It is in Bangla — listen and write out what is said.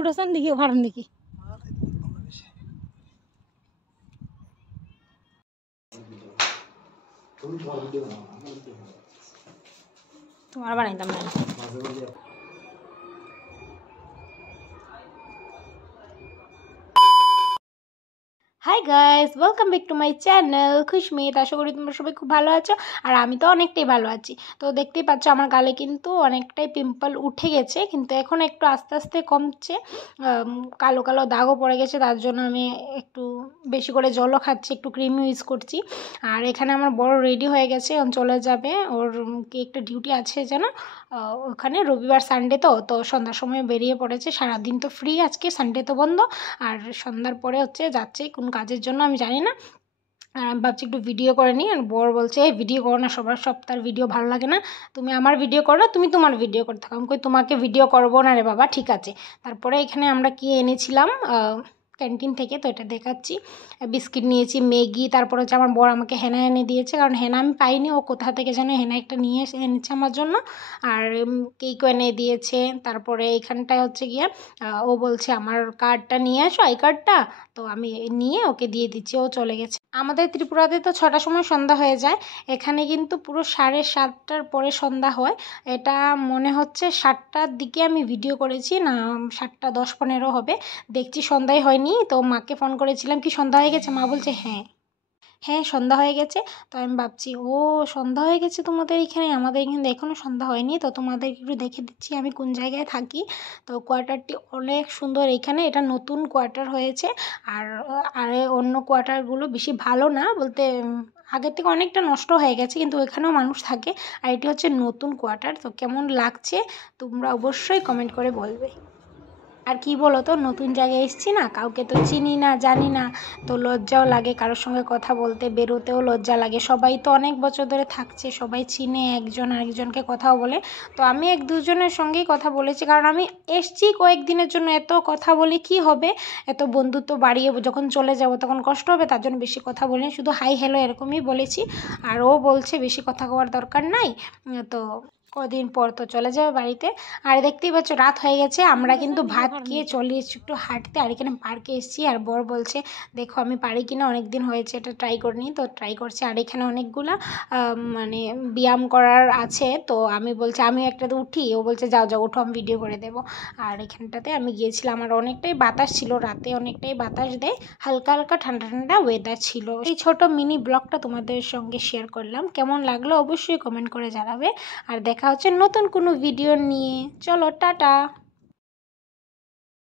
উঠেছেন দেখি ভাড়ান দেখি তোমার বানাইতাম না hi guys welcome back to my channel Khushmit. আশা করি তোমরা সবাই খুব ভালো আছো আর আমি তো অনেকটাই ভালো আছি। তো দেখতেই পাচ্ছ আমার গালে কিন্তু অনেকটাই পিম্পল উঠে গেছে, কিন্তু এখন একটু আস্তে আস্তে কমছে। কালো কালো দাগও পড়ে গেছে, তার জন্য আমি একটু বেশি করে জলও খাচ্ছি, একটু ক্রিম ইউজ করছি। আর এখানে আমার বড় রেডি হয়ে গেছে, চলে যাবে, ওর কি একটা ডিউটি আছে যেন ওখানে, রবিবার সানডে তো সন্ধ্যার সময় বেরিয়ে পড়েছে। সারাদিন তো ফ্রি, আজকে সানডে তো বন্ধ, আর সন্ধ্যার পরে হচ্ছে যাচ্ছে কোন কাজের জন্য আমি জানি না। আর আমি ভাবছি একটু ভিডিও করে নিই, আর বর বলছে এই ভিডিও করো না, সবার সপ্তাহের ভিডিও ভালো লাগে না, তুমি আমার ভিডিও করো, তুমি তোমার ভিডিও করতে থাকো। আমি কই তোমাকে ভিডিও করবো না রে বাবা, ঠিক আছে। তারপরে এখানে আমরা কি এনেছিলাম ক্যান্টিন থেকে, তো এটা দেখাচ্ছি। বিস্কিট নিয়েছি, ম্যাগি, তারপর হচ্ছে আমার বর আমাকে হেনা এনে দিয়েছে, কারণ হেনা আমি পাইনি, ও কোথা থেকে যেন হেনা একটা নিয়ে এনেছে আমার জন্য। আর কেকও এনে দিয়েছে। তারপরে এইখানটায় হচ্ছে গিয়ে ও বলছে আমার কার্ডটা নিয়ে আসো, আই কার্ডটা, তো আমি নিয়ে ওকে দিয়ে দিচ্ছি, ও চলে গেছে। আমাদের ত্রিপুরাতে তো 6টার সময় সন্ধ্যা হয়ে যায়, এখানে কিন্তু পুরো 7:30টার পরে সন্ধ্যা হয়। এটা মনে হচ্ছে 7টার দিকে আমি ভিডিও করেছি, না 7:10-15 হবে, দেখছি সন্ধ্যায় হয়নি। তো মাকে ফোন করেছিলাম কি সন্ধ্যা হয়ে গেছে, মা বলছে হ্যাঁ হ্যাঁ সন্ধ্যা হয়ে গেছে। তো আমি ভাবছি ও সন্ধ্যা হয়ে গেছে তোমাদের এখানে, আমাদের এখানে এখনও সন্ধ্যা হয়নি। তো তোমাদের একটু দেখে দিচ্ছি আমি কোন জায়গায় থাকি। তো কোয়ার্টারটি অনেক সুন্দর, এখানে এটা নতুন কোয়ার্টার হয়েছে। আর আর অন্য কোয়ার্টারগুলো বেশি ভালো না, বলতে আগের থেকে অনেকটা নষ্ট হয়ে গেছে, কিন্তু ওইখানেও মানুষ থাকে। আর এটি হচ্ছে নতুন কোয়ার্টার। তো কেমন লাগছে তোমরা অবশ্যই কমেন্ট করে বলবে। আর কি বলো তো, নতুন জায়গায় এসেছি না, কাউকে তো চিনি না জানি না, তো লজ্জাও লাগে কারোর সঙ্গে কথা বলতে, বেরোতেও লজ্জা লাগে। সবাই তো অনেক বছর ধরে থাকছে, সবাই চিনে, একজন আরেকজনকে কথাও বলে। তো আমি 1-2জনের সঙ্গেই কথা বলেছি, কারণ আমি এসছি কয়েকদিনের জন্য, এত কথা বলে কি হবে, এত বন্ধুত্ব বাড়িয়ে যখন চলে যাব তখন কষ্ট হবে, তার জন্য বেশি কথা বলিনি, শুধু হাই হ্যালো এরকমই বলেছি। আর ও বলছে বেশি কথা কওয়ার দরকার নাই, তো কদিন পর তো চলে যাবে বাড়িতে। আর দেখতেই পাচ্ছ রাত হয়ে গেছে, আমরা কিন্তু ভাত খেয়ে চলে এসেছি একটু হাঁটতে, আর এখানে পার্কে এসেছি। আর বর বলছে দেখো আমি পারি কিনা, অনেক দিন হয়েছে এটা ট্রাই করিনি, তো ট্রাই করছে। আর এখানে অনেকগুলা মানে ব্যায়াম করার আছে, তো আমি বলছি আমি একটাতে উঠি, ও বলছে যাও যাও ওঠো, আমি ভিডিও করে দেবো। আর এখানটাতে আমি গিয়েছিলাম, আর অনেকটাই বাতাস ছিল, রাতে অনেকটাই বাতাস দেয়, হালকা হালকা ঠান্ডা ঠান্ডা ওয়েদার ছিল। এই ছোট মিনি ব্লগটা তোমাদের সঙ্গে শেয়ার করলাম, কেমন লাগলো অবশ্যই কমেন্ট করে জানাবে। আর দেখা হচ্ছে নতুন কোনো ভিডিও নিয়ে, চলো টাটা।